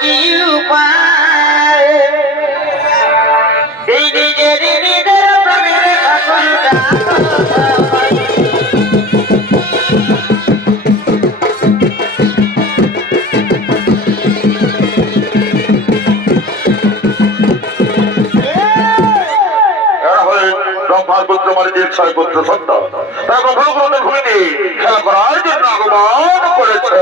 কি উপায় এই নিজের নিজের প্রাণের ঠাকুরটা ব্রহ্মাপুত্র মালিকের ছয় পুত্র সন্তান তারা ভগবানের ভূমিতে খেলা করার জন্য আগমন করেছে।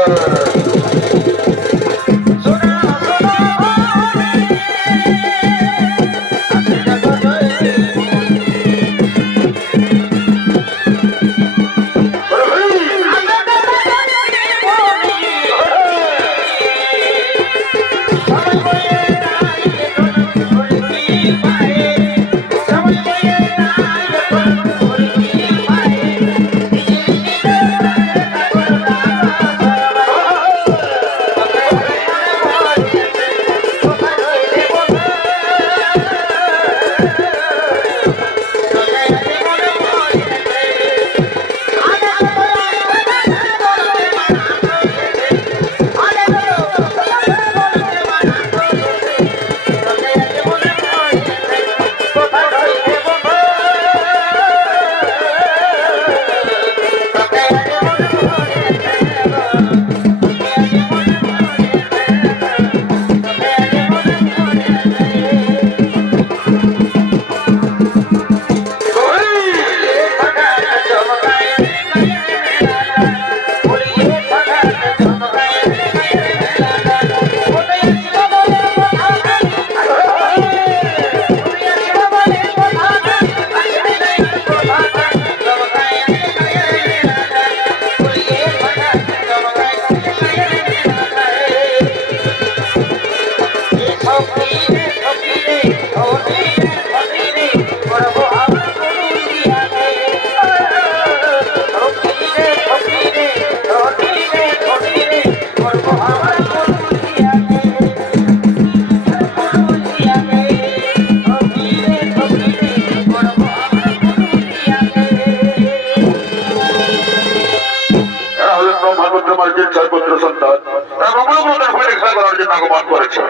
আগমন করেছে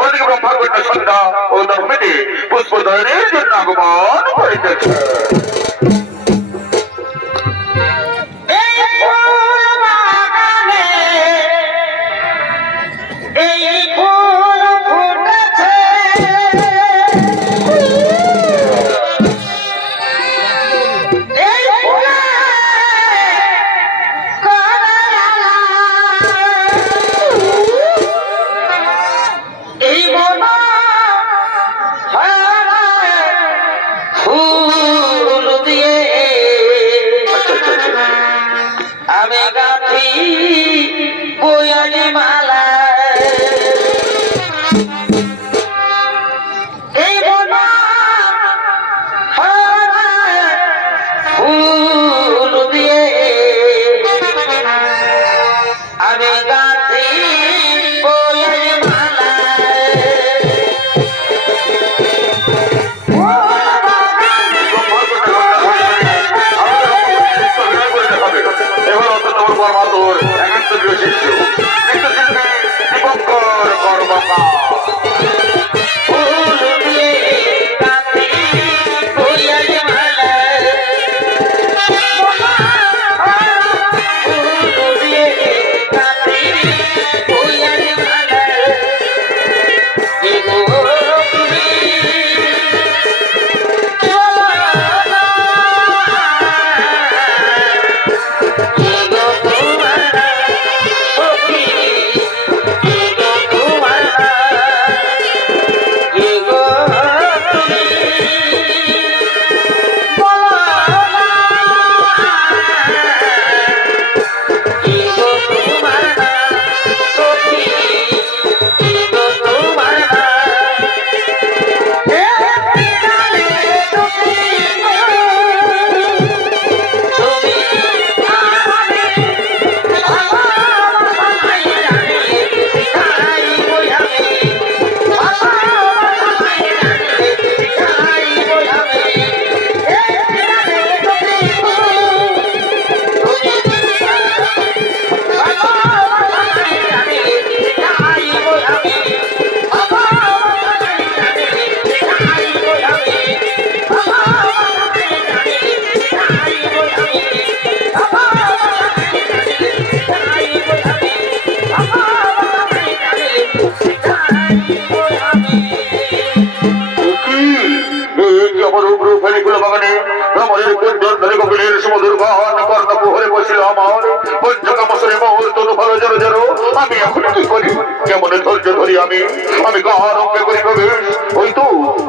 ওদিকে ব্রহ্মার সন্ধ্যা ও ধর্মীতে পুষ্প ধারণের জন্য আগমন করিতেছে। ফুল দিয়ে আমার পঞ্চকামসরে মোর তনু ভালো জড়ো জড়ো। আমি এখন কি করি, কেমন ধৈর্য ধরি আমি, আমি গার অঙ্গে করি প্রবেশ।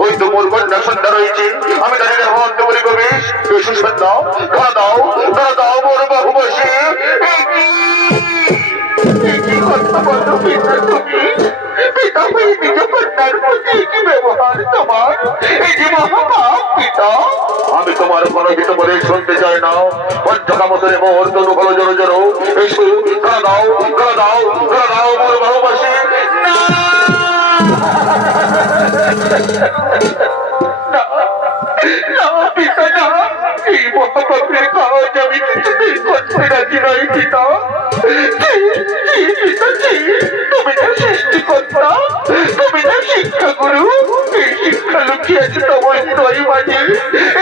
ওই তো মোর কন্যা সন্ধ্যা রয়েছে, আমি দাঁড়িয়ে হতে বলি প্রবেশ। এসু সন্ধ্যা, ধরা দাও মোর বাহু বসে। কি কথা বলো পিতা তুমি? পিতা হয়ে নিজ কন্যার প্রতি কি ব্যবহার তোমার? এই যে মহাপাপ পিতা। আমি তোমার কোনো হিত বলে শুনতে চাই না। পঞ্চকামসরে মোর তনু ভালো জড়ো জড়ো। এসো ধরা দাও মোর বাহু বসে। পিতা না, এই মহাপাপের কাজ আমি কিছুতেই করতে রাজি নই পিতা। তুমি না সৃষ্টিকর্তা, তুমি না শিক্ষাগুরু। এই শিক্ষা লুকিয়েছে তোমার হৃদয় মাঝে,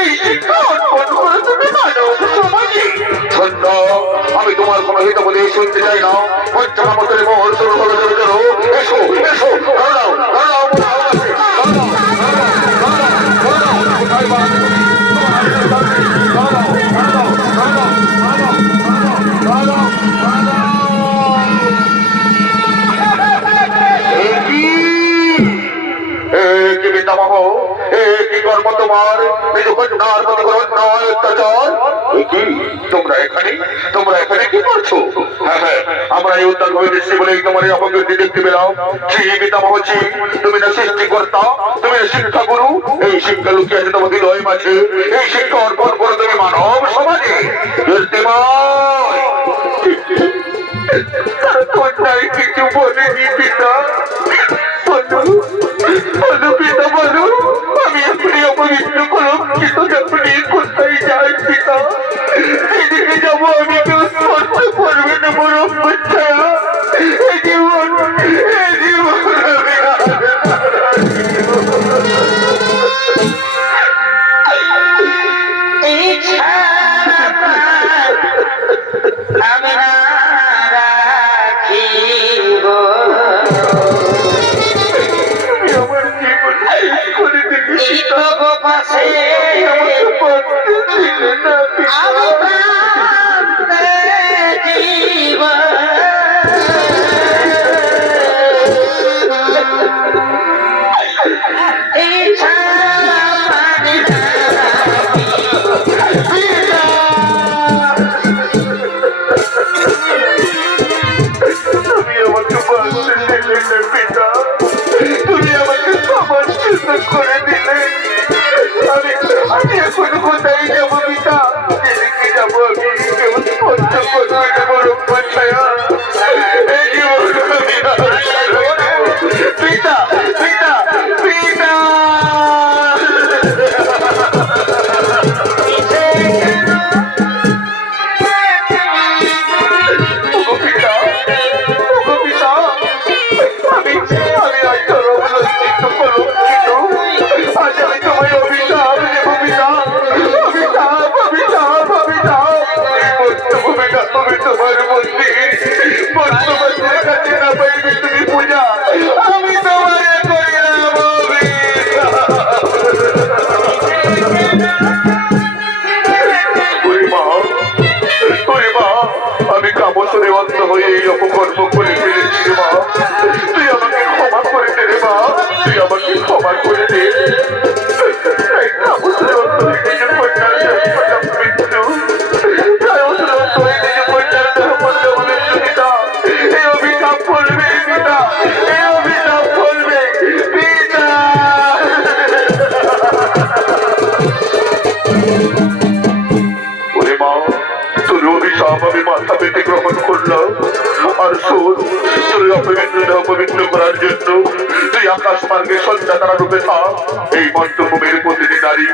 এই শিক্ষা অর্পণ করে তুমি মানব সমাজে। সন্ধ্যা, আমি তোমার কোনো হিত বলে শুনতে চাই না। পঞ্চকামসরে মোর তনু ভালো জড়ো জড়ো। এসো ধরা দাও তোমরা এখানে কি করছো? হ্যাঁ, আমরা এই উত্তর হয়ে দিচ্ছি বলে তোমার এই অপকীর্তি দেখতে পেলাম। তুমি না সৃষ্টিকর্তা, তুমি না শিক্ষা গুরু। এই শিক্ষা লুকিয়ে আছে তোমার হৃদয় মাঝে, এই শিক্ষা অর্পণ করো তুমি মানব সমাজে। কিছু বলেনি পিতা। পিতা বলো, আমি এখনই অপবিত্র কলঙ্কিত যখনই কোথায় যাই পিতা, সেদিকে যাবো আমি, কেউ স্পর্শ করবে না বড় ছায়া। এই জীবন আমি না রাখিব। আমার জীবন করে দেখি পাশে তুমি আমাকে সমর্থন করে দিলে। আমি এখন কোথায় যাবো পিতা? যেদিকে যাবো আমি কেউ স্পর্শ করবে না বড় ছায়া। এই জীবন পিতা পিতা পিতা। আমি কামসরে অন্ধ হয়ে এই অপকর্ম করে ফেলেছি মা। তুই আমাকে ক্ষমা করে দে রে মা, তুই আমাকে ক্ষমা করে দে। কামসরে অন্ধ হয়ে নিজের কন্যার মৃত্যু, কামসরে অন্ধ হয়ে নিজের কন্যার মৃত্যু পিতা। এই অভিশাপ করবে পিতা, এই অভিশাপ করবে পিতা। ওরে মা, তোর অভিশাপ আমি মাথা পেতে গ্রহণ করলাম। আর শোন, তোর অপবিত্র করার জন্য তুই আকাশ মার্গে সন্ধ্যা তারা রূপে থাক। এই মন্ত্রভূমির প্রতিটি নারী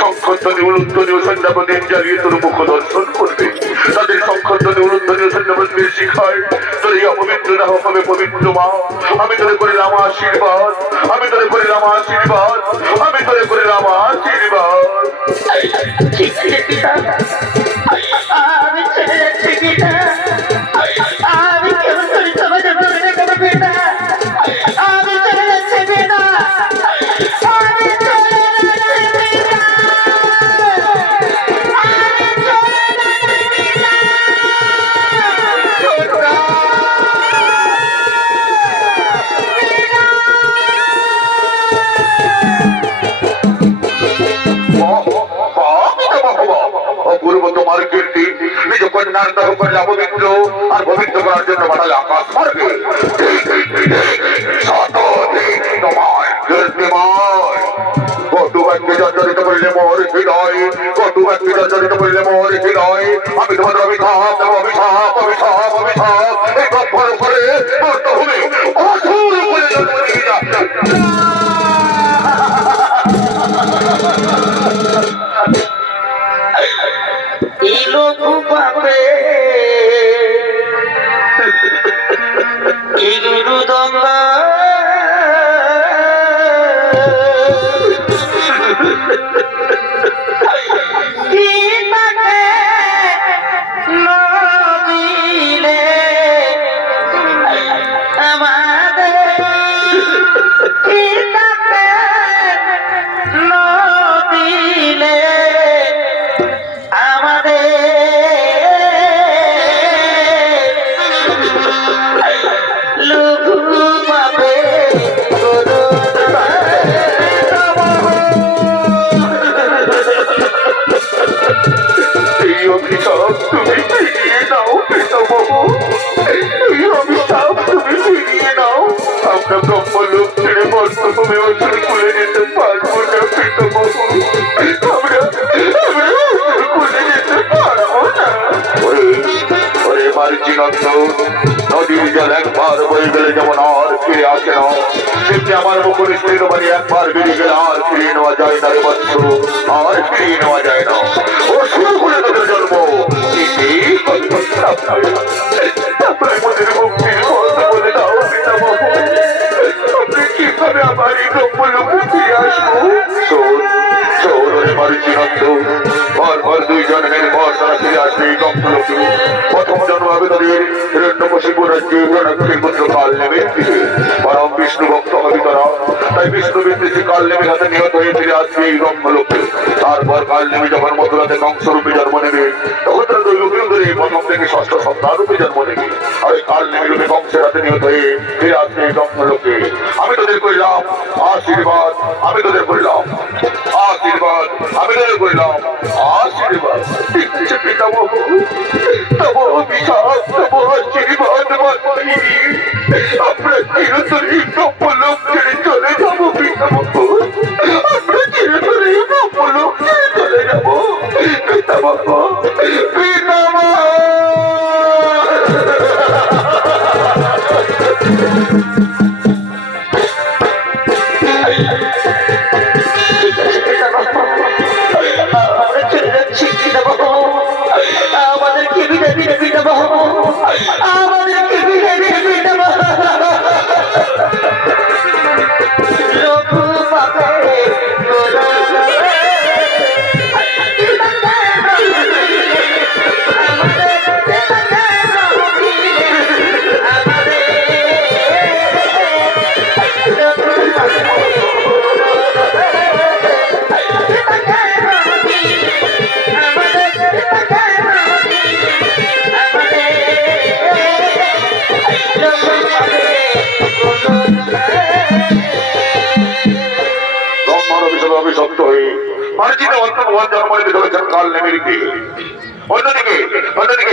সংখ্যধ্বনি উলুধ্বনি ও সন্ধ্যাপতি জ্বালিয়ে তোর মুখ দর্শন করবে। তাদের সংখ্যধ্বনি উলুধ্বনি ও সন্ধ্যাপতির শিখায় তোর এই অপবিত্র না হবে পবিত্র মা। আমি তোরে করিলাম আশীর্বাদ, আমি তোরে করিলাম আশীর্বাদ, আমি তোরে করিলাম আশীর্বাদ। আমি ছেড়ে যাচ্ছি পিতা, আমি কেউ তোর সমাজে প্রবেশ করবে না। আমি চলে যাচ্ছি পিতা, আমি চলে যাচ্ছি পিতা, আমি চলে যাচ্ছি পিতা। নিজ কন্যার দেহ করলে অপবিত্র, আর পবিত্র করার জন্য পাঠালে আকাশ মার্গে। তোমায় কীর্তিময় কটু বাক্যে জর্জরিত করিলে মোর হৃদয়, কটু বাক্যে জর্জরিত করিলে মোর হৃদয়। আমি তোমাদের অভিশাপ দেব, অভিশাপ, অভিশাপ, অভিশাপ। এই গহ্বর উপরে বর্তভূমি অসুর বলে জন্ম নিয়ে যাচ্ছে। এই লঘু পাপে এই গুরুদঙ্গ এই অভিশাপ তুমি ফিরিয়ে নাও পিতামহ, এই অভিশাপ তুমি ফিরিয়ে নাও। আমরা ব্রহ্মলোক ছেড়ে বর্তভূমি অসুর কুলে যেতে পারবো না পিতামহ, আমরা অসুর কুলে যেতে পারবো না। ওরে মার্জি নন্দ, নদীর জল একবার বয়ে গেলে যেমন আর ফিরে আসে না, সেটি আমার মুখর স্ত্রীর বাড়ি একবার বেরিয়ে গেলে আর ফিরিয়ে নেওয়া যায় না রে বৎস, আর ফিরিয়ে নেওয়া যায় না। ও শুরু করে তোদের জন্ম তারপরে মনের মুক্তির কথা বলে দাও পিতামহ, আপনি কিভাবে আমার এই ব্রহ্মলোকে ফিরে আসবো? শোন শোন ওরে মার্জি নন্দ, পর দুই জন্মের পর তারা ফিরে আসবে এই ব্রহ্মলোকে। প্রথম জন্ম হবে তাদের হিরণ্যকশিপুর রাজ্যে জনকের পুত্র কালনেমির দিকে। পরম বিষ্ণু ভক্ত হবে তারা, তাই বিষ্ণু বিদ্বেষী কালনেমির হাতে নিহত হয়ে ফিরে আসবে এই ব্রহ্মলোকে। তারপর কালনেমি যখন মথুরাতে কংসরূপে জন্ম নেবে, তখন তারা দৈবকীয় ধরে প্রথম থেকে ষষ্ঠ সন্তান রূপে জন্ম নেবে। আর এই কালনেমি রূপে কংসের হাতে নিহত হয়ে ফিরে আসবে এই ব্রহ্মলোকে। আমি তোদের করিলাম আশীর্বাদ, আমি তোদের করিলাম আশীর্বাদ, আমি তোদের করিলাম আশীর্বাদ। ঠিক আছে পিতামহ, তব অভিশাপ, তব আশীর্বাদ মানি। আমরা চিরতরে এই ব্রহ্মলোক ছেড়ে চলে যাবো পিতামহ, আমরা চিরতরে এই ব্রহ্মলোক ছেড়ে চলে যাবো পিতামহ, পিতামহ। আমরা চলে যাচ্ছি পিতামহ, আমাদেরকে বিদায় দিন পিতামহ, আমাদেরকে বিদায় দিন পিতামহ। লঘু পাপে অভিশপ্ত হয়ে মার্জিত অর্থ ভগবান জন্ম নিতে চলেছেন কালনেমির গৃহে। অন্যদিকে